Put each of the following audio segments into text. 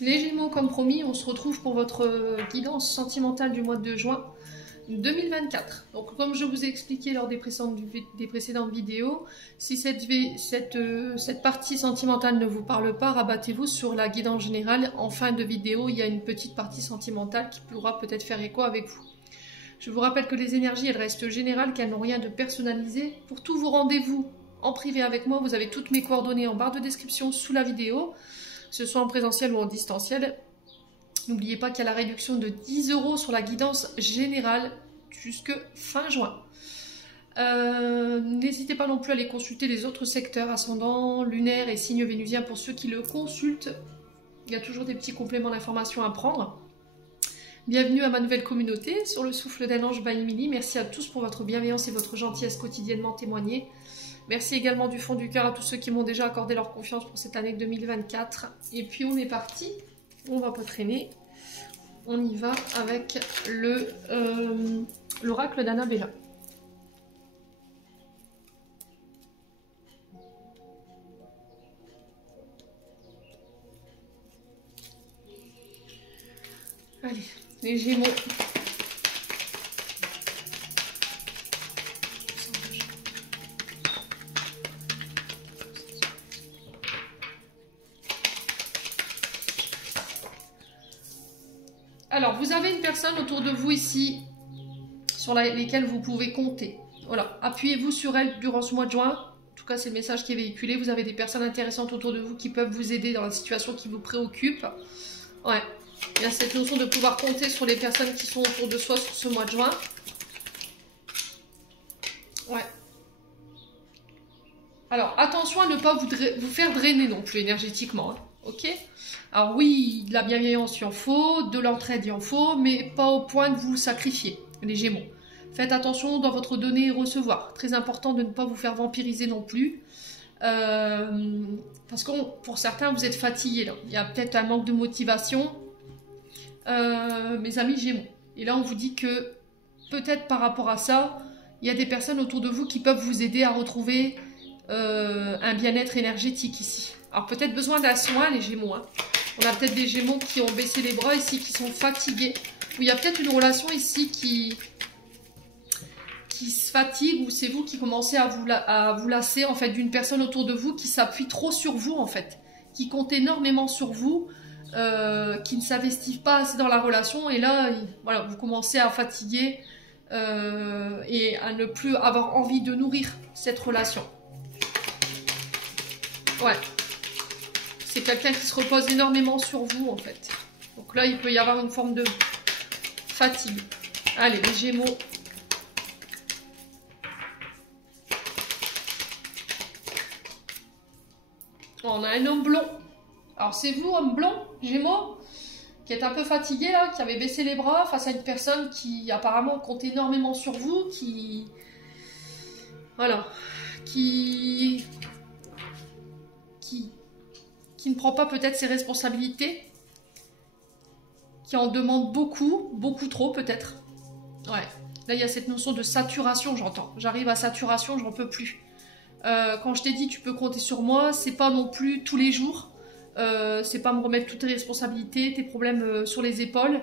Les Gémeaux, comme promis, on se retrouve pour votre guidance sentimentale du mois de juin 2024. Donc, comme je vous ai expliqué lors des précédentes vidéos, si cette partie sentimentale ne vous parle pas, rabattez-vous sur la guidance générale. En fin de vidéo, il y a une petite partie sentimentale qui pourra peut-être faire écho avec vous. Je vous rappelle que les énergies, elles restent générales, qu'elles n'ont rien de personnalisé. Pour tous vos rendez-vous en privé avec moi, vous avez toutes mes coordonnées en barre de description sous la vidéo, que ce soit en présentiel ou en distanciel. N'oubliez pas qu'il y a la réduction de 10 € sur la guidance générale jusque fin juin. N'hésitez pas non plus à aller consulter les autres secteurs, ascendant, lunaire et signe vénusien pour ceux qui le consultent. Il y a toujours des petits compléments d'information à prendre. Bienvenue à ma nouvelle communauté sur le souffle d'un ange by Emily. Merci à tous pour votre bienveillance et votre gentillesse quotidiennement témoignée. Merci également du fond du cœur à tous ceux qui m'ont déjà accordé leur confiance pour cette année 2024. Et puis on est parti, on va pas traîner. On y va avec l'oracle d'Annabella. Allez, les Gémeaux. Alors, vous avez une personne autour de vous ici sur lesquelles vous pouvez compter. Voilà, appuyez-vous sur elle durant ce mois de juin. En tout cas, c'est le message qui est véhiculé. Vous avez des personnes intéressantes autour de vous qui peuvent vous aider dans la situation qui vous préoccupe. Ouais, il y a cette notion de pouvoir compter sur les personnes qui sont autour de soi sur ce mois de juin. Ouais. Alors, attention à ne pas vous faire drainer non plus énergétiquement. Hein. Ok? Alors oui, de la bienveillance, il en faut, de l'entraide, il en faut, mais pas au point de vous sacrifier, les Gémeaux. Faites attention dans votre donner et recevoir. Très important de ne pas vous faire vampiriser non plus. Parce que pour certains, vous êtes fatigués. Là. Il y a peut-être un manque de motivation. Mes amis Gémeaux. Et là, on vous dit que peut-être par rapport à ça, il y a des personnes autour de vous qui peuvent vous aider à retrouver un bien-être énergétique ici. Alors peut-être besoin d'un soin, les Gémeaux. Hein. On a peut-être des Gémeaux qui ont baissé les bras ici, qui sont fatigués. Ou il y a peut-être une relation ici qui se fatigue, ou c'est vous qui commencez à vous lasser en fait d'une personne autour de vous qui s'appuie trop sur vous en fait, qui compte énormément sur vous, qui ne s'investit pas assez dans la relation, et là, voilà, vous commencez à fatiguer et à ne plus avoir envie de nourrir cette relation. Ouais. C'est quelqu'un qui se repose énormément sur vous, en fait. Donc là, il peut y avoir une forme de fatigue. Allez, les Gémeaux. On a un homme blond. Alors, c'est vous, homme blond, Gémeaux, qui est un peu fatigué, là, qui avait baissé les bras face à une personne qui, apparemment, compte énormément sur vous, qui... Voilà. Qui ne prend pas peut-être ses responsabilités, qui en demande beaucoup, beaucoup trop peut-être. Ouais, là il y a cette notion de saturation, j'entends. J'arrive à saturation, j'en peux plus. Quand je t'ai dit tu peux compter sur moi, c'est pas non plus tous les jours. C'est pas me remettre toutes tes responsabilités, tes problèmes sur les épaules.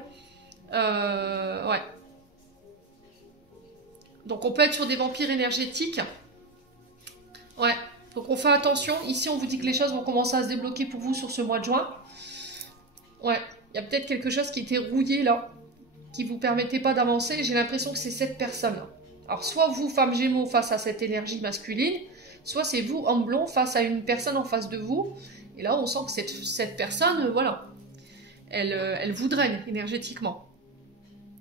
Ouais. Donc on peut être sur des vampires énergétiques. Ouais. Donc on fait attention, ici on vous dit que les choses vont commencer à se débloquer pour vous sur ce mois de juin. Ouais, il y a peut-être quelque chose qui était rouillé là, qui ne vous permettait pas d'avancer. J'ai l'impression que c'est cette personne. Alors soit vous, femme Gémeaux, face à cette énergie masculine, soit c'est vous, homme blond, face à une personne en face de vous. Et là on sent que cette personne, voilà, elle vous draine énergétiquement.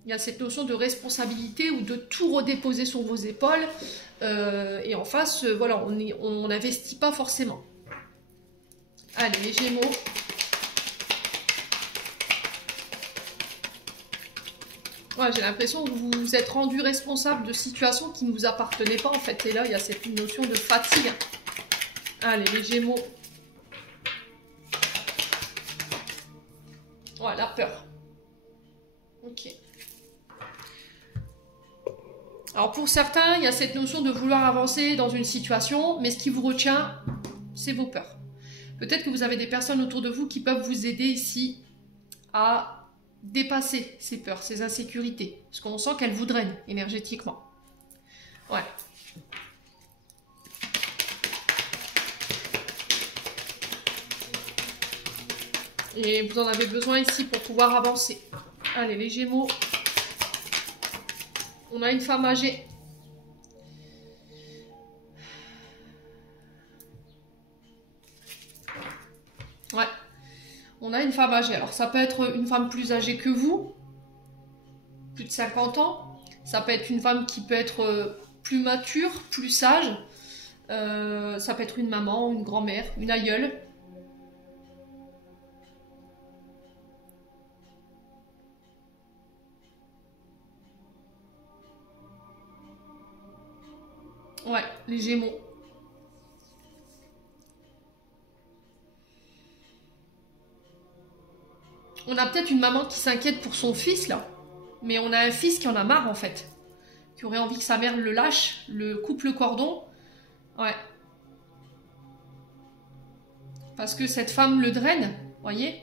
Il y a cette notion de responsabilité ou de tout redéposer sur vos épaules. Et en face, voilà, on n'investit pas forcément. Allez, les Gémeaux. Ouais, j'ai l'impression que vous vous êtes rendu responsable de situations qui ne vous appartenaient pas en fait. Et là, il y a cette notion de fatigue. Allez, les Gémeaux. Ouais, la peur. Ok. Alors pour certains, il y a cette notion de vouloir avancer dans une situation, mais ce qui vous retient, c'est vos peurs. Peut-être que vous avez des personnes autour de vous qui peuvent vous aider ici à dépasser ses peurs, ses insécurités. Parce qu'on sent qu'elle vous draine énergétiquement. Ouais. Et vous en avez besoin ici pour pouvoir avancer. Allez, les Gémeaux. On a une femme âgée. Ouais. On a une femme âgée. Alors, ça peut être une femme plus âgée que vous. Plus de 50 ans. Ça peut être une femme qui peut être plus mature, plus sage. Ça peut être une maman, une grand-mère, une aïeule. Ouais, les Gémeaux. On a peut-être une maman qui s'inquiète pour son fils, là. Mais on a un fils qui en a marre, en fait. Qui aurait envie que sa mère le lâche, le coupe le cordon. Ouais. Parce que cette femme le draine, voyez,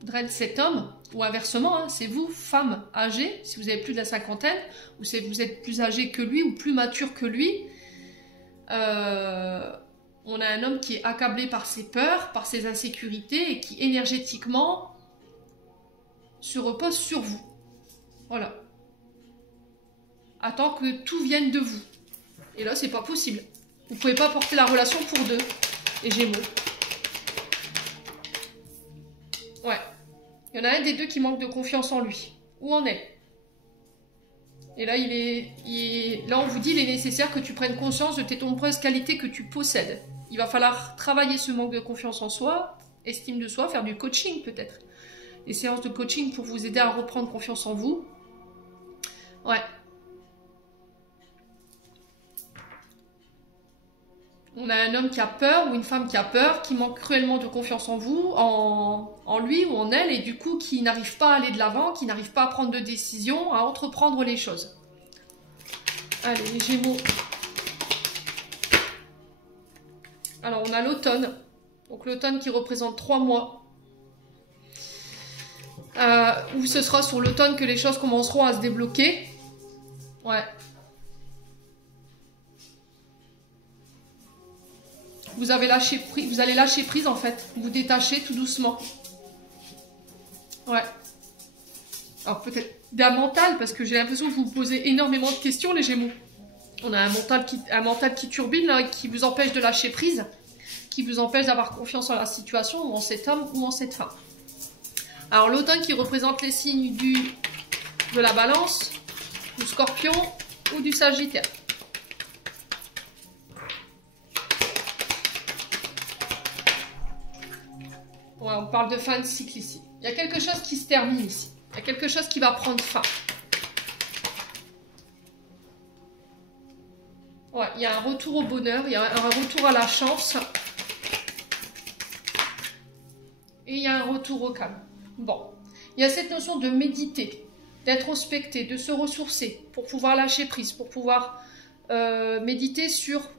draine cet homme. Ou inversement, hein, c'est vous, femme âgée, si vous avez plus de la cinquantaine, ou si vous êtes plus âgé que lui, ou plus mature que lui. On a un homme qui est accablé par ses peurs, par ses insécurités, et qui énergétiquement se repose sur vous. Voilà. Attend que tout vienne de vous. Et là, c'est pas possible. Vous pouvez pas porter la relation pour deux, les Gémeaux. Ouais. Il y en a un des deux qui manque de confiance en lui. Où en est? Et là, là, on vous dit, il est nécessaire que tu prennes conscience de tes nombreuses qualités que tu possèdes. Il va falloir travailler ce manque de confiance en soi, estime de soi, faire du coaching peut-être. Des séances de coaching pour vous aider à reprendre confiance en vous. Ouais. On a un homme qui a peur ou une femme qui a peur, qui manque cruellement de confiance en vous, en lui ou en elle, et du coup qui n'arrive pas à aller de l'avant, qui n'arrive pas à prendre de décision, à entreprendre les choses. Allez, les Gémeaux. Alors, on a l'automne. Donc, l'automne qui représente 3 mois. Où ce sera sur l'automne que les choses commenceront à se débloquer. Ouais. Vous allez lâcher prise en fait. Vous détachez tout doucement. Ouais. Alors peut-être d'un mental, parce que j'ai l'impression que vous vous posez énormément de questions, les Gémeaux. On a un mental qui turbine, là, qui vous empêche de lâcher prise, qui vous empêche d'avoir confiance en la situation, ou en cet homme, ou en cette femme. Alors l'automne qui représente les signes de la Balance, du Scorpion ou du Sagittaire. Ouais, on parle de fin de cycle ici. Il y a quelque chose qui se termine ici. Il y a quelque chose qui va prendre fin. Ouais, il y a un retour au bonheur, il y a un retour à la chance. Et il y a un retour au calme. Bon, il y a cette notion de méditer, d'introspecter, de se ressourcer pour pouvoir lâcher prise, pour pouvoir méditer sur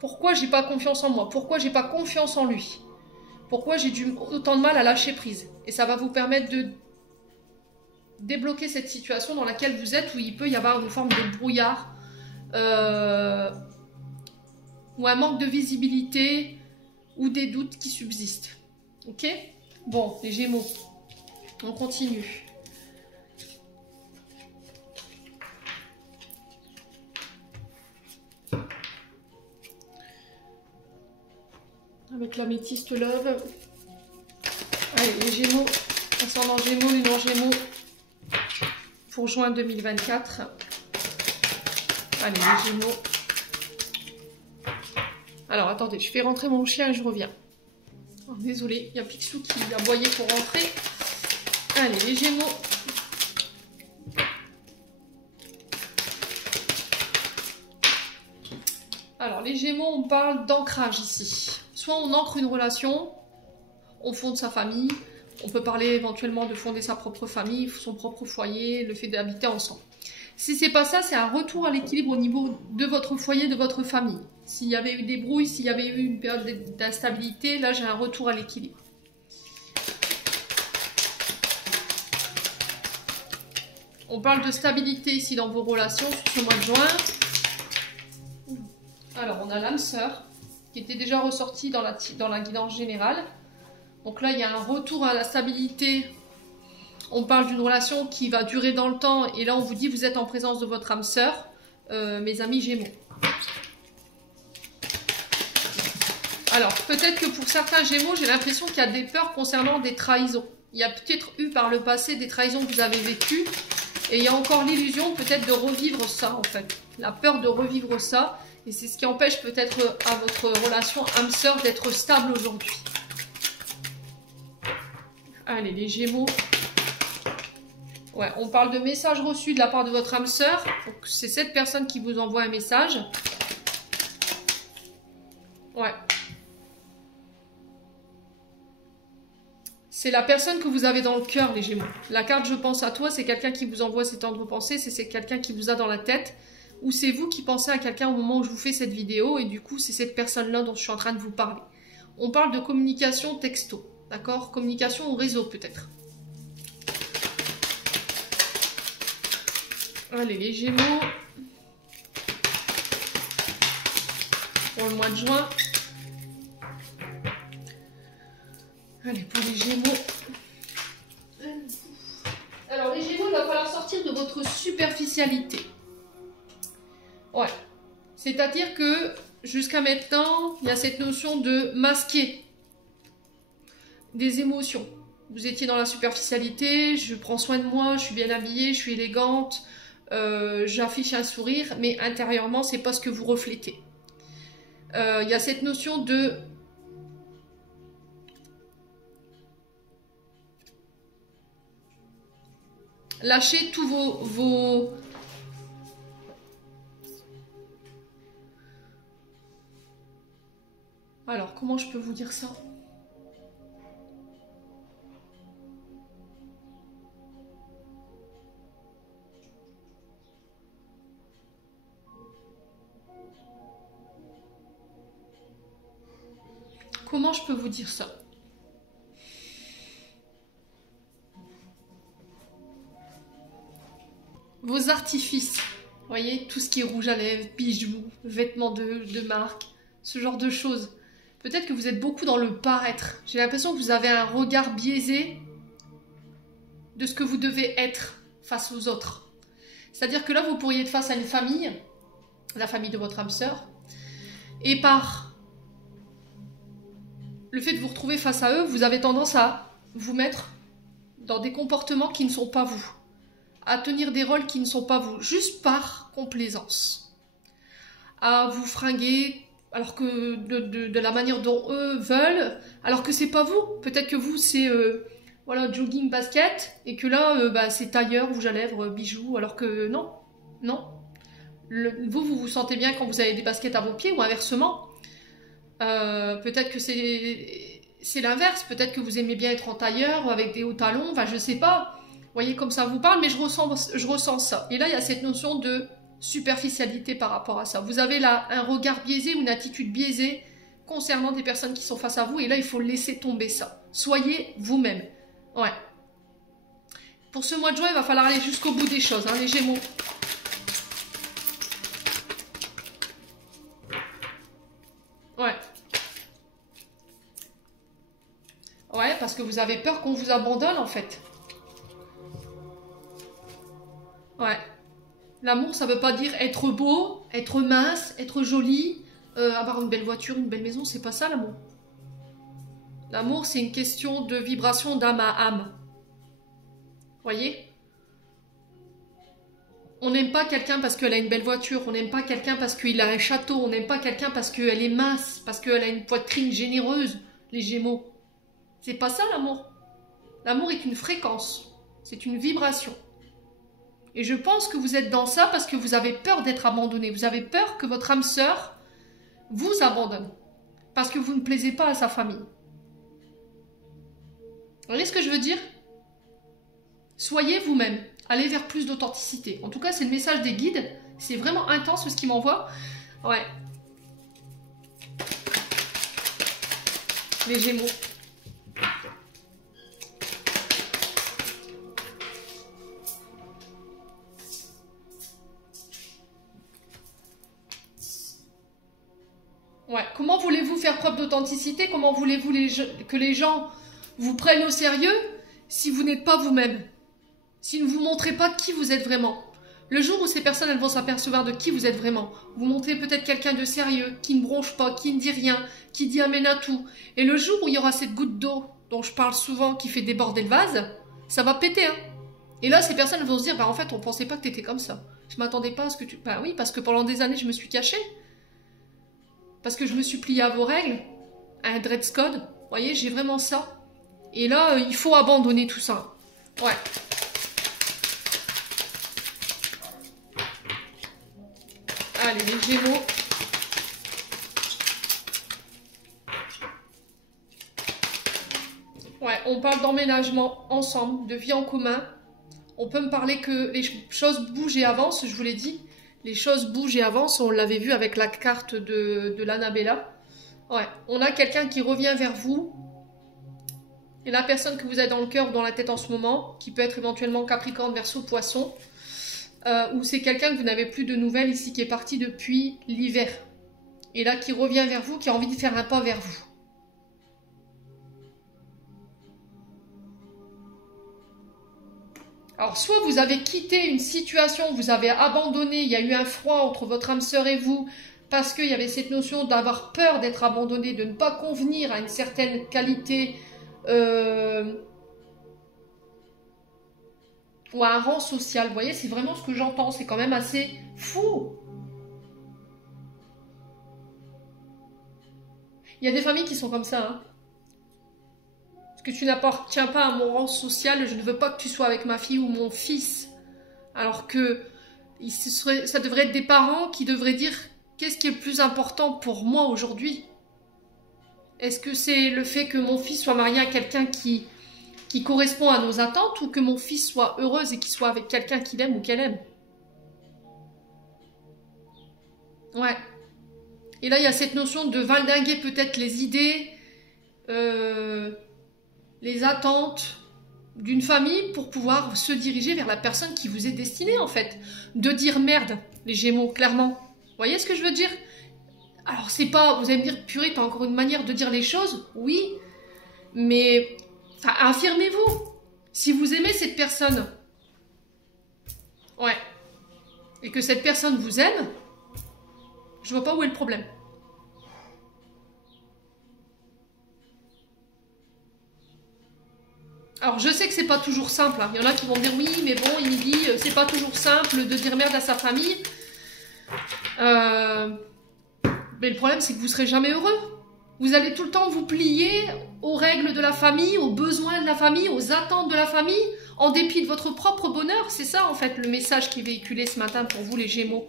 pourquoi j'ai pas confiance en moi, pourquoi j'ai pas confiance en lui, pourquoi j'ai autant de mal à lâcher prise. Et ça va vous permettre de débloquer cette situation dans laquelle vous êtes, où il peut y avoir une forme de brouillard, ou un manque de visibilité, ou des doutes qui subsistent. Ok? Bon, les Gémeaux, on continue. Avec l'améthyste love. Allez, les Gémeaux, ascendant Gémeaux, lune en Gémeaux, pour juin 2024. Allez, les Gémeaux. Alors, attendez, je fais rentrer mon chien et je reviens. Oh, désolé, il y a Picsou qui a aboyé pour rentrer. Allez, les Gémeaux. Alors, les Gémeaux, on parle d'ancrage ici. Soit on ancre une relation, on fonde sa famille, on peut parler éventuellement de fonder sa propre famille, son propre foyer, le fait d'habiter ensemble. Si c'est pas ça, c'est un retour à l'équilibre au niveau de votre foyer, de votre famille. S'il y avait eu des brouilles, s'il y avait eu une période d'instabilité, là j'ai un retour à l'équilibre. On parle de stabilité ici dans vos relations sur ce mois de juin. Alors, on a l'âme sœur qui était déjà ressortie dans la guidance générale. Donc là, il y a un retour à la stabilité. On parle d'une relation qui va durer dans le temps. Et là, on vous dit, vous êtes en présence de votre âme sœur, mes amis Gémeaux. Alors, peut-être que pour certains Gémeaux, j'ai l'impression qu'il y a des peurs concernant des trahisons. Il y a peut-être eu par le passé des trahisons que vous avez vécues. Et il y a encore l'illusion peut-être de revivre ça, en fait. La peur de revivre ça. Et c'est ce qui empêche peut-être à votre relation âme-sœur d'être stable aujourd'hui. Allez, les Gémeaux. Ouais, on parle de messages reçus de la part de votre âme-sœur. C'est cette personne qui vous envoie un message. Ouais. C'est la personne que vous avez dans le cœur, les Gémeaux. La carte « Je pense à toi », c'est quelqu'un qui vous envoie ses tendres pensées, c'est quelqu'un qui vous a dans la tête, ou c'est vous qui pensez à quelqu'un au moment où je vous fais cette vidéo, et du coup, c'est cette personne-là dont je suis en train de vous parler. On parle de communication texto, d'accord? Communication au réseau, peut-être. Allez, les Gémeaux. Pour le mois de juin. Allez, pour les Gémeaux. Alors, les Gémeaux, il va falloir sortir de votre superficialité. Ouais. C'est-à-dire que, jusqu'à maintenant, il y a cette notion de masquer des émotions. Vous étiez dans la superficialité, je prends soin de moi, je suis bien habillée, je suis élégante, j'affiche un sourire, mais intérieurement, c'est pas ce que vous reflétez. Il y a cette notion de... Lâchez tous vos... Alors, comment je peux vous dire ça? Comment je peux vous dire ça? Vos artifices, vous voyez, tout ce qui est rouge à lèvres, bijoux, vêtements de marque, ce genre de choses. Peut-être que vous êtes beaucoup dans le paraître. J'ai l'impression que vous avez un regard biaisé de ce que vous devez être face aux autres. C'est-à-dire que là, vous pourriez être face à une famille, la famille de votre âme sœur, et par le fait de vous retrouver face à eux, vous avez tendance à vous mettre dans des comportements qui ne sont pas vous, à tenir des rôles qui ne sont pas vous, juste par complaisance, à vous fringuer alors que de la manière dont eux veulent, alors que c'est pas vous. Peut-être que vous c'est voilà, jogging, basket, et que là c'est tailleur, rouge à lèvres, bijoux, alors que non, non. Vous vous sentez bien quand vous avez des baskets à vos pieds, ou inversement. Peut-être que c'est l'inverse, peut-être que vous aimez bien être en tailleur, avec des hauts talons, enfin je sais pas. Vous voyez comme ça vous parle, mais je ressens ça. Et là, il y a cette notion de superficialité par rapport à ça. Vous avez là un regard biaisé ou une attitude biaisée concernant des personnes qui sont face à vous. Et là, il faut laisser tomber ça. Soyez vous-même. Ouais. Pour ce mois de juin, il va falloir aller jusqu'au bout des choses, hein, les Gémeaux. Ouais. Ouais, parce que vous avez peur qu'on vous abandonne, en fait. Ouais. L'amour, ça veut pas dire être beau, être mince, être joli, avoir une belle voiture, une belle maison, c'est pas ça l'amour. L'amour, c'est une question de vibration d'âme à âme. Voyez? On n'aime pas quelqu'un parce qu'elle a une belle voiture, on n'aime pas quelqu'un parce qu'il a un château, on n'aime pas quelqu'un parce qu'elle est mince, parce qu'elle a une poitrine généreuse, les Gémeaux. C'est pas ça l'amour. L'amour est une fréquence, c'est une vibration. Et je pense que vous êtes dans ça parce que vous avez peur d'être abandonné. Vous avez peur que votre âme sœur vous abandonne. Parce que vous ne plaisez pas à sa famille. Vous voyez ce que je veux dire? Soyez vous-même. Allez vers plus d'authenticité. En tout cas, c'est le message des guides. C'est vraiment intense ce qu'ils m'envoient. Ouais. Les Gémeaux. voulez-vous faire preuve d'authenticité? Comment voulez-vous que les gens vous prennent au sérieux si vous n'êtes pas vous-même? Si vous ne vous montrez pas qui vous êtes vraiment? Le jour où ces personnes elles vont s'apercevoir de qui vous êtes vraiment, vous montrez peut-être quelqu'un de sérieux, qui ne bronche pas, qui ne dit rien, qui dit amène à tout. Et le jour où il y aura cette goutte d'eau dont je parle souvent qui fait déborder le vase, ça va péter. Hein. Et là, ces personnes vont se dire, bah en fait, on pensait pas que tu étais comme ça. Je m'attendais pas à ce que tu... Bah oui, parce que pendant des années, je me suis cachée. Parce que je me suis pliée à vos règles, à un dress code. Vous voyez, j'ai vraiment ça. Et là, il faut abandonner tout ça. Ouais. Allez, les Gémeaux. Ouais, on parle d'emménagement ensemble, de vie en commun. On peut me parler que les choses bougent et avancent, je vous l'ai dit. Les choses bougent et avancent, on l'avait vu avec la carte de l'Annabella. Ouais, on a quelqu'un qui revient vers vous. Et la personne que vous avez dans le cœur ou dans la tête en ce moment, qui peut être éventuellement Capricorne, Verseau, Poisson, ou c'est quelqu'un que vous n'avez plus de nouvelles ici, qui est parti depuis l'hiver. Et là, qui revient vers vous, qui a envie de faire un pas vers vous. Alors, soit vous avez quitté une situation, vous avez abandonné, il y a eu un froid entre votre âme sœur et vous, parce qu'il y avait cette notion d'avoir peur d'être abandonné, de ne pas convenir à une certaine qualité ou à un rang social. Vous voyez, c'est vraiment ce que j'entends, c'est quand même assez fou. Il y a des familles qui sont comme ça, hein. Parce que tu n'appartiens pas à mon rang social, je ne veux pas que tu sois avec ma fille ou mon fils. Alors que ça devrait être des parents qui devraient dire qu'est-ce qui est le plus important pour moi aujourd'hui? Est-ce que c'est le fait que mon fils soit marié à quelqu'un qui correspond à nos attentes ou que mon fils soit heureux et qu'il soit avec quelqu'un qu'il aime ou qu'elle aime? Ouais. Et là, il y a cette notion de valdinguer peut-être les idées, les attentes d'une famille pour pouvoir se diriger vers la personne qui vous est destinée en fait. De dire merde, les Gémeaux, clairement. Vous voyez ce que je veux dire? Alors c'est pas, vous allez me dire, purée, t'as encore une manière de dire les choses? Oui, mais enfin, affirmez-vous. Si vous aimez cette personne, ouais, et que cette personne vous aime, je vois pas où est le problème. Alors je sais que c'est pas toujours simple, hein. Il y en a qui vont me dire oui mais bon il dit c'est pas toujours simple de dire merde à sa famille. Mais le problème c'est que vous serez jamais heureux. Vous allez tout le temps vous plier aux règles de la famille, aux besoins de la famille, aux attentes de la famille, en dépit de votre propre bonheur. C'est ça en fait le message qui est véhiculé ce matin pour vous les Gémeaux.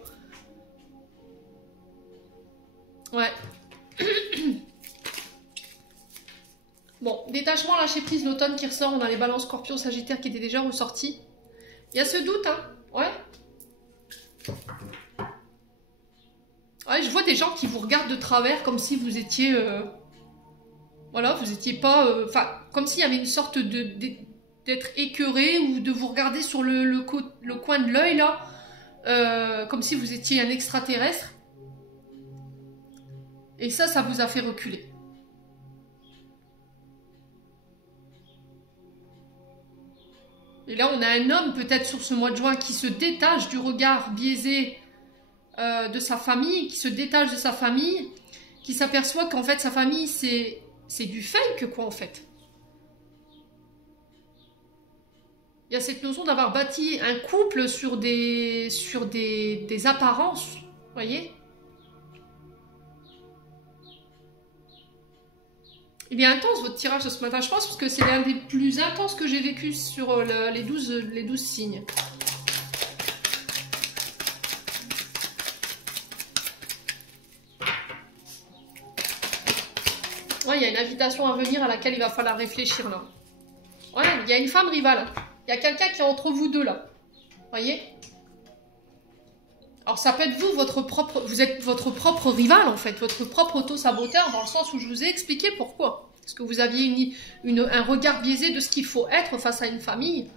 Ouais. Bon, détachement, lâcher prise, l'automne qui ressort, on a les balances Scorpion, Sagittaire qui étaient déjà ressortis. Il y a ce doute, hein, ouais. Ouais, je vois des gens qui vous regardent de travers comme si vous étiez... voilà, vous étiez pas... Enfin, comme s'il y avait une sorte d'être écœuré ou de vous regarder sur le coin de l'œil, là, comme si vous étiez un extraterrestre. Et ça vous a fait reculer. Et là, on a un homme peut-être sur ce mois de juin qui se détache du regard biaisé de sa famille, qui se détache de sa famille, qui s'aperçoit qu'en fait, sa famille, c'est du fake, quoi, en fait. Il y a cette notion d'avoir bâti un couple sur des apparences, vous voyez ? Il est intense votre tirage de ce matin, je pense, parce que c'est l'un des plus intenses que j'ai vécu sur les 12 signes. Ouais, il y a une invitation à venir à laquelle il va falloir réfléchir là. Ouais, il y a une femme rivale. Il y a quelqu'un qui est entre vous deux là. Voyez ? Alors ça peut être vous êtes votre propre rival en fait, votre propre auto-saboteur dans le sens où je vous ai expliqué pourquoi. Parce que vous aviez un regard biaisé de ce qu'il faut être face à une famille.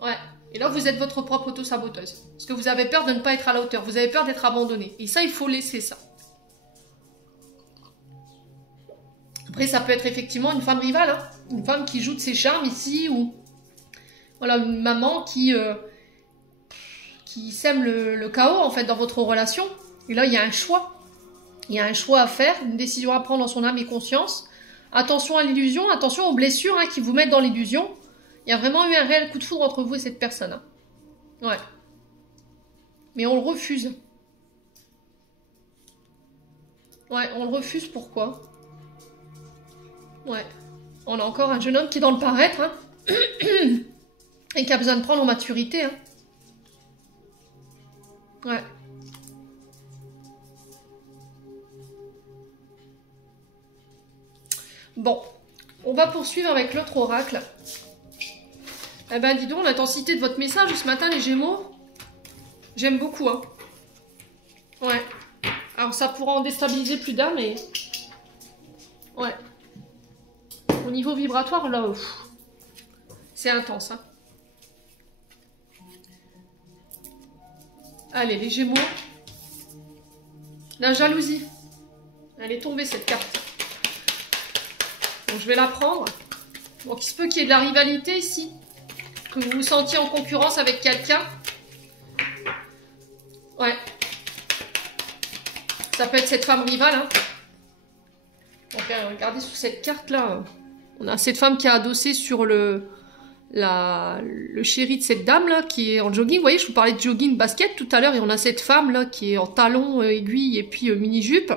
Ouais. Et là vous êtes votre propre auto-saboteuse. Parce que vous avez peur de ne pas être à la hauteur, vous avez peur d'être abandonné. Et ça, il faut laisser ça. Après, ça peut être effectivement une femme rivale, hein. Une femme qui joue de ses charmes ici, ou voilà, une maman qui sème le chaos en fait dans votre relation. Et là, il y a un choix. Il y a un choix à faire, une décision à prendre dans son âme et conscience. Attention à l'illusion, attention aux blessures hein, qui vous mettent dans l'illusion. Il y a vraiment eu un réel coup de foudre entre vous et cette personne. Hein. Ouais. Mais on le refuse. Ouais, on le refuse, pourquoi? Ouais. On a encore un jeune homme qui est dans le paraître, hein. Et qui a besoin de prendre en maturité, hein. Ouais. Bon, on va poursuivre avec l'autre oracle. Eh ben, dis donc, l'intensité de votre message ce matin, les Gémeaux, j'aime beaucoup, hein. Ouais. Alors, ça pourra en déstabiliser plus d'un, mais... Ouais. Au niveau vibratoire, là, c'est intense, hein. Allez, les Gémeaux. La jalousie. Elle est tombée, cette carte. Donc, je vais la prendre. Donc, il se peut qu'il y ait de la rivalité ici. Que vous vous sentiez en concurrence avec quelqu'un. Ouais. Ça peut être cette femme rivale. Hein. Donc, regardez sur cette carte-là. On a cette femme qui a adossé sur le chéri de cette dame-là qui est en jogging. Vous voyez, je vous parlais de jogging basket tout à l'heure. Et on a cette femme-là qui est en talons, aiguilles et puis mini-jupe.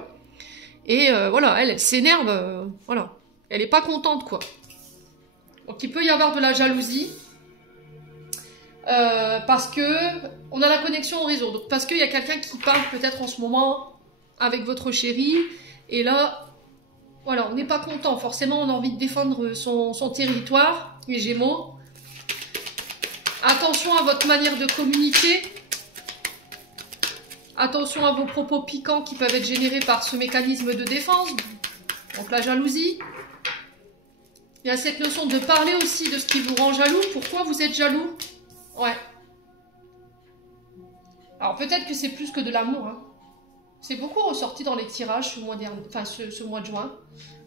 Et voilà, elle s'énerve. Voilà. Elle n'est pas contente, quoi. Donc, il peut y avoir de la jalousie. Parce que on a la connexion au réseau. Donc, parce qu'il y a quelqu'un qui parle peut-être en ce moment avec votre chéri. Et là, voilà, on n'est pas content. Forcément, on a envie de défendre son territoire, les Gémeaux. Attention à votre manière de communiquer. Attention à vos propos piquants qui peuvent être générés par ce mécanisme de défense. Donc, la jalousie. Il y a cette notion de parler aussi de ce qui vous rend jaloux. Pourquoi vous êtes jaloux? Ouais. Alors peut-être que c'est plus que de l'amour. Hein. C'est beaucoup ressorti dans les tirages ce mois dernier, enfin ce mois de juin.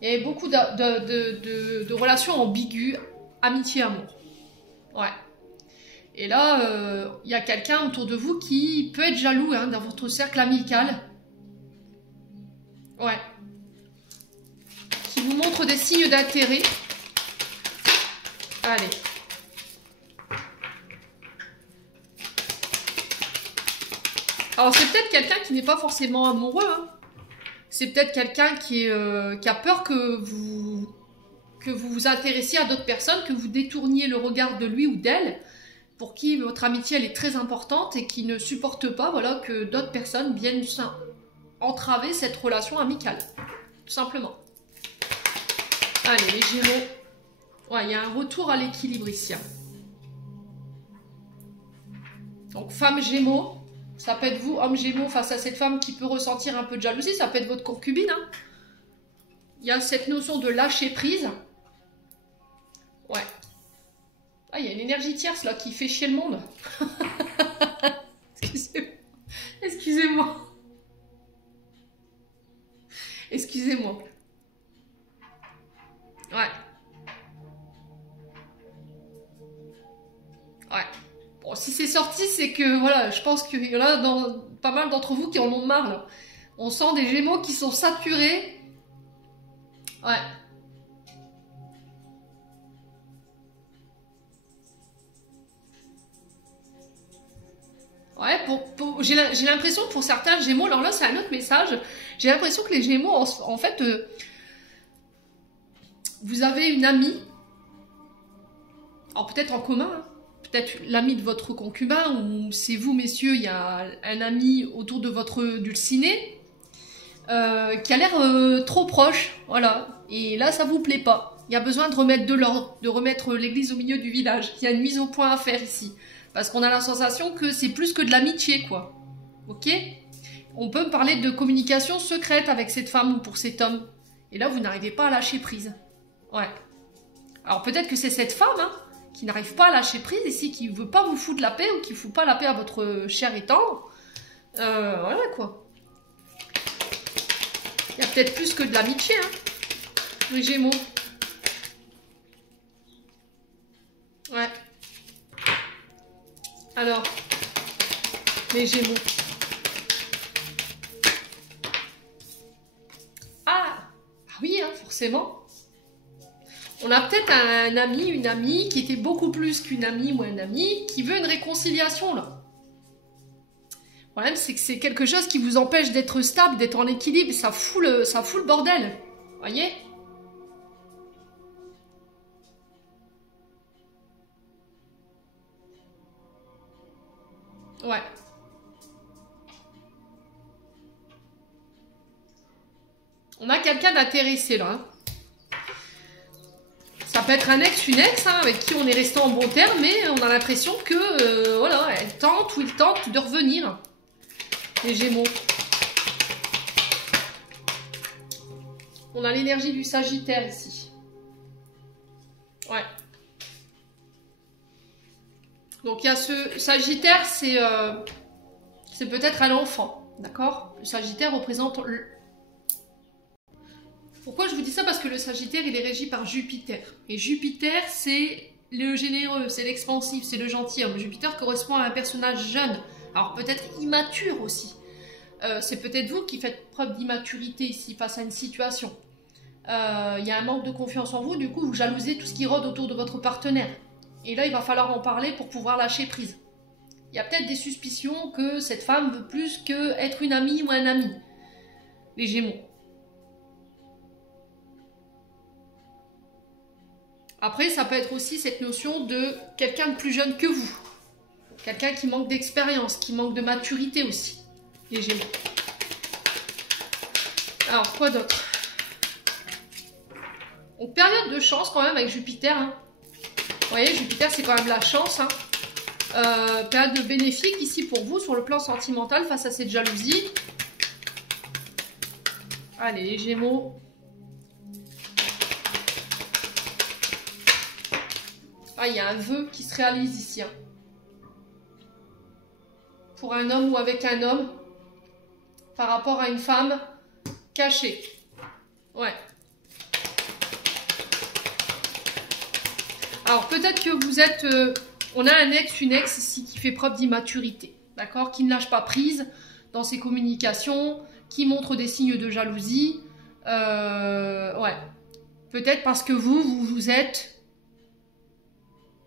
Il y avait beaucoup de relations ambiguës, amitié-amour. Ouais. Et là, il y a quelqu'un autour de vous qui peut être jaloux hein, dans votre cercle amical. Ouais. Qui vous montre des signes d'intérêt. Allez. Alors, c'est peut-être quelqu'un qui n'est pas forcément amoureux. Hein. C'est peut-être quelqu'un qui a peur que vous vous intéressiez à d'autres personnes, que vous détourniez le regard de lui ou d'elle, pour qui votre amitié elle est très importante et qui ne supporte pas voilà, que d'autres personnes viennent entraver cette relation amicale. Tout simplement. Allez, les Gémeaux. Ouais, il y a un retour à l'équilibre ici. Hein. Donc, femme Gémeaux. Ça peut être vous, homme Gémeaux, face à cette femme qui peut ressentir un peu de jalousie. Ça peut être votre concubine. Hein. Il y a cette notion de lâcher prise. Ouais. Ah, il y a une énergie tierce là qui fait chier le monde. Excusez-moi. Excusez-moi. Ouais. Ouais. Bon, si c'est sorti, c'est que, voilà, je pense qu'il y en a pas mal d'entre vous qui en ont marre, là. On sent des Gémeaux qui sont saturés. Ouais. Ouais, j'ai l'impression que pour certains Gémeaux, alors là, c'est un autre message, j'ai l'impression que les Gémeaux, en fait, vous avez une amie, alors peut-être en commun, hein, peut-être l'ami de votre concubin, ou c'est vous, messieurs, il y a un ami autour de votre dulciné, qui a l'air trop proche, voilà. Et là, ça vous plaît pas. Il y a besoin de remettre de l'ordre, de remettre l'église au milieu du village. Il y a une mise au point à faire ici. Parce qu'on a la sensation que c'est plus que de l'amitié, quoi. Ok? On peut parler de communication secrète avec cette femme ou pour cet homme. Et là, vous n'arrivez pas à lâcher prise. Ouais. Alors peut-être que c'est cette femme, hein, qui n'arrive pas à lâcher prise ici, qui ne veut pas vous foutre la paix ou qui ne fout pas la paix à votre cher et tendre. Voilà, quoi. Il y a peut-être plus que de l'amitié, hein. les Gémeaux. Ouais. Alors, les Gémeaux. Ah oui, hein, forcément. On a peut-être un ami, une amie qui était beaucoup plus qu'une amie ou un ami qui veut une réconciliation, là. Le problème, c'est que c'est quelque chose qui vous empêche d'être stable, d'être en équilibre. Ça fout le bordel. Voyez? Ouais. On a quelqu'un d'intéressé, là. Hein. Ça peut être un ex, une ex, hein, avec qui on est resté en bon terme, mais on a l'impression que, voilà, elle tente ou il tente de revenir. Les Gémeaux. On a l'énergie du Sagittaire ici. Ouais. Donc il y a ce Sagittaire, c'est peut-être un enfant, d'accord? Le Sagittaire représente le... Pourquoi je vous dis ça? Parce que le Sagittaire, il est régi par Jupiter. Et Jupiter, c'est le généreux, c'est l'expansif, c'est le gentilhomme. Jupiter correspond à un personnage jeune, alors peut-être immature aussi. C'est peut-être vous qui faites preuve d'immaturité ici face à une situation. Il y a un manque de confiance en vous, du coup vous jalousez tout ce qui rôde autour de votre partenaire. Et là, il va falloir en parler pour pouvoir lâcher prise. Il y a peut-être des suspicions que cette femme veut plus que être une amie ou un ami. Les Gémeaux. Après, ça peut être aussi cette notion de quelqu'un de plus jeune que vous. Quelqu'un qui manque d'expérience, qui manque de maturité aussi. Les Gémeaux. Alors, quoi d'autre? Donc, période de chance quand même avec Jupiter. Hein. Vous voyez, Jupiter, c'est quand même la chance. Hein. Période de bénéfique ici pour vous sur le plan sentimental face à cette jalousie. Allez, les Gémeaux. Ah, il y a un vœu qui se réalise ici. Hein. Pour un homme ou avec un homme. Par rapport à une femme cachée. Ouais. Alors, peut-être que vous êtes... on a un ex, une ex ici qui fait preuve d'immaturité. D'accord? Qui ne lâche pas prise dans ses communications. Qui montre des signes de jalousie. Ouais. Peut-être parce que vous êtes...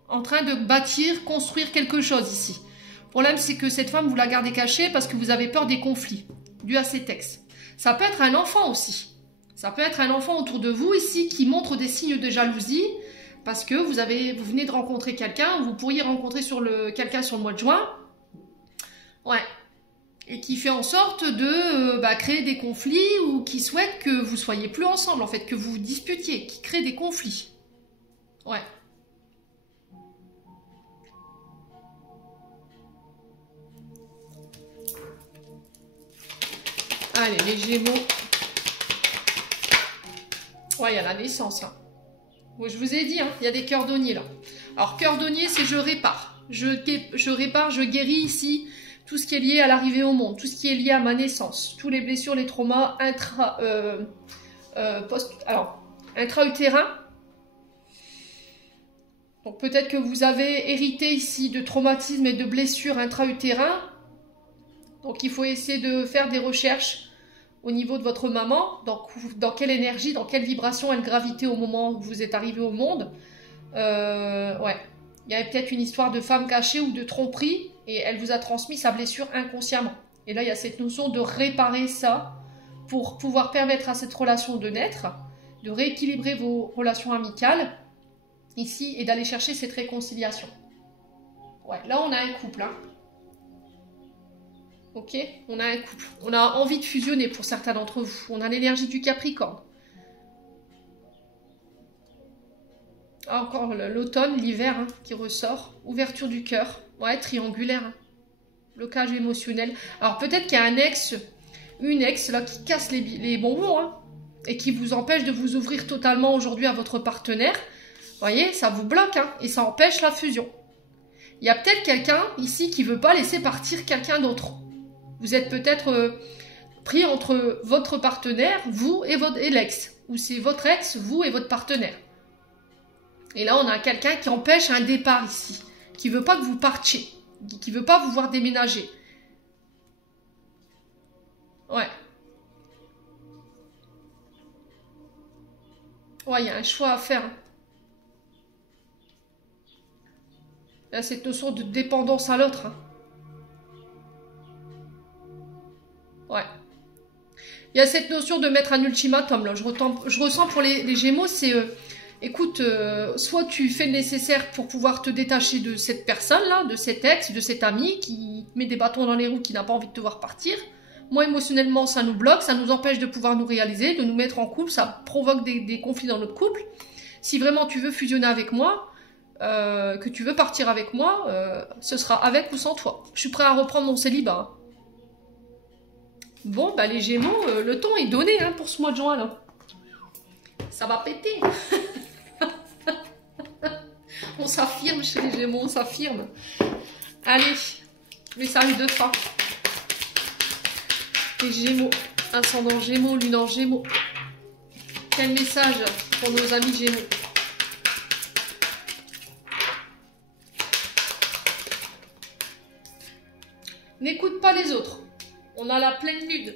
en train de bâtir, construire quelque chose ici. Le problème, c'est que cette femme, vous la gardez cachée parce que vous avez peur des conflits dus à cet ex. Ça peut être un enfant aussi. Ça peut être un enfant autour de vous ici qui montre des signes de jalousie parce que vous venez de rencontrer quelqu'un, vous pourriez rencontrer quelqu'un sur le mois de juin. Ouais. Et qui fait en sorte de créer des conflits ou qui souhaite que vous soyez plus ensemble, en fait, que vous vous disputiez, qui crée des conflits. Ouais. Allez, les Gémeaux. Ouais, il y a la naissance. Hein. Bon, je vous ai dit, hein, il y a des cordonniers là. Alors, cordonnier, c'est je répare. Je répare, je guéris ici tout ce qui est lié à l'arrivée au monde, tout ce qui est lié à ma naissance, tous les blessures, les traumas intra-utérins. Donc, peut-être que vous avez hérité ici de traumatismes et de blessures intra-utérins. Donc, il faut essayer de faire des recherches au niveau de votre maman, dans quelle énergie, dans quelle vibration elle gravitait au moment où vous êtes arrivé au monde. Ouais. Il y avait peut-être une histoire de femme cachée ou de tromperie, et elle vous a transmis sa blessure inconsciemment. Et là, il y a cette notion de réparer ça pour pouvoir permettre à cette relation de naître, de rééquilibrer vos relations amicales, ici, et d'aller chercher cette réconciliation. Ouais, là, on a un couple, hein. Ok, on a un couple. On a envie de fusionner pour certains d'entre vous. On a l'énergie du Capricorne. Ah, encore l'automne, l'hiver hein, qui ressort. Ouverture du cœur. Ouais, triangulaire. Hein. Blocage émotionnel. Alors peut-être qu'il y a un ex, une ex là qui casse les bonbons hein, et qui vous empêche de vous ouvrir totalement aujourd'hui à votre partenaire. Vous voyez, ça vous bloque hein, et ça empêche la fusion. Il y a peut-être quelqu'un ici qui ne veut pas laisser partir quelqu'un d'autre. Vous êtes peut-être pris entre votre partenaire, vous et l'ex. ou c'est votre ex, vous et votre partenaire. Et là, on a quelqu'un qui empêche un départ ici, qui veut pas que vous partiez, qui veut pas vous voir déménager. Ouais. Ouais, il y a un choix à faire. Il y a cette notion de dépendance à l'autre. Ouais. Il y a cette notion de mettre un ultimatum, là. Je ressens pour les Gémeaux, c'est... écoute, soit tu fais le nécessaire pour pouvoir te détacher de cette personne-là, de cet ex, de cet ami qui met des bâtons dans les roues, qui n'a pas envie de te voir partir. Moi, émotionnellement, ça nous bloque, ça nous empêche de pouvoir nous réaliser, de nous mettre en couple, ça provoque des conflits dans notre couple. Si vraiment tu veux fusionner avec moi, que tu veux partir avec moi, ce sera avec ou sans toi. Je suis prêt à reprendre mon célibat. Bon, bah les Gémeaux, le ton est donné hein, pour ce mois de juin, là. Ça va péter. On s'affirme chez les Gémeaux, on s'affirme. Allez, message de fin. Les Gémeaux, ascendant Gémeaux, lune en Gémeaux. Quel message pour nos amis Gémeaux? N'écoute pas les autres. On a la pleine lune.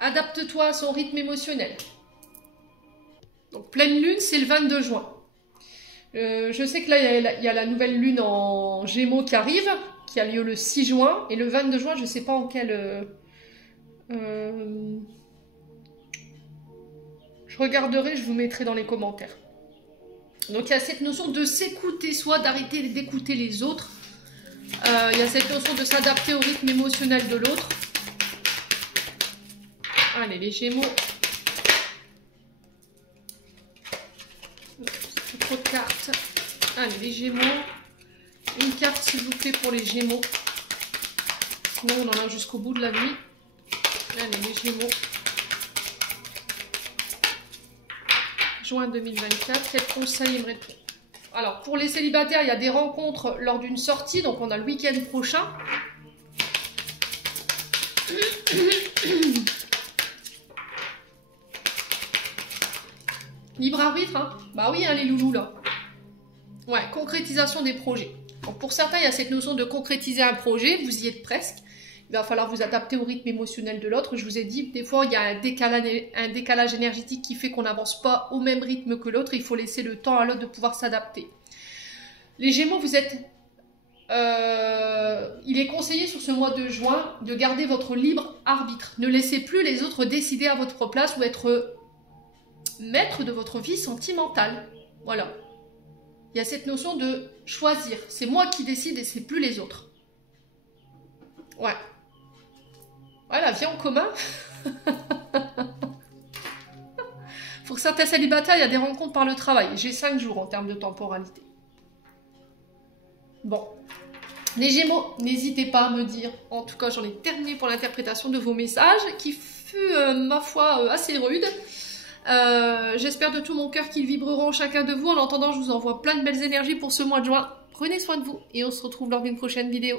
Adapte-toi à son rythme émotionnel. Donc pleine lune, c'est le 22 juin. Je sais que là, il y a la nouvelle lune en Gémeaux qui arrive, qui a lieu le 6 juin. Et le 22 juin, je ne sais pas en quel... je regarderai, je vous mettrai dans les commentaires. Donc il y a cette notion de s'écouter soi, d'arrêter d'écouter les autres. Il y a cette notion de s'adapter au rythme émotionnel de l'autre. Allez, les Gémeaux. C'est trop de cartes. Allez, les Gémeaux. Une carte, s'il vous plaît, pour les Gémeaux. Sinon, on en a jusqu'au bout de la nuit. Allez, les Gémeaux. Juin 2024. Quel conseil aimerait-on? Alors, pour les célibataires, il y a des rencontres lors d'une sortie. Donc, on a le week-end prochain. Libre arbitre, hein? Bah oui, hein, les loulous, là. Ouais, concrétisation des projets. Donc, pour certains, il y a cette notion de concrétiser un projet. Vous y êtes presque. Il va falloir vous adapter au rythme émotionnel de l'autre. Je vous ai dit, des fois, il y a un décalage énergétique qui fait qu'on n'avance pas au même rythme que l'autre. Il faut laisser le temps à l'autre de pouvoir s'adapter. Les Gémeaux, vous êtes... il est conseillé sur ce mois de juin de garder votre libre arbitre. Ne laissez plus les autres décider à votre place ou être maître de votre vie sentimentale. Voilà. Il y a cette notion de choisir. C'est moi qui décide et c'est plus les autres. Ouais. Ouais, la vie en commun. Pour certains célibataires, il y a des rencontres par le travail. J'ai 5 jours en termes de temporalité. Bon. Les Gémeaux, n'hésitez pas à me dire. En tout cas, j'en ai terminé pour l'interprétation de vos messages, qui fut, ma foi, assez rude. J'espère de tout mon cœur qu'ils vibreront chacun de vous. En attendant, je vous envoie plein de belles énergies pour ce mois de juin. Prenez soin de vous et on se retrouve lors d'une prochaine vidéo.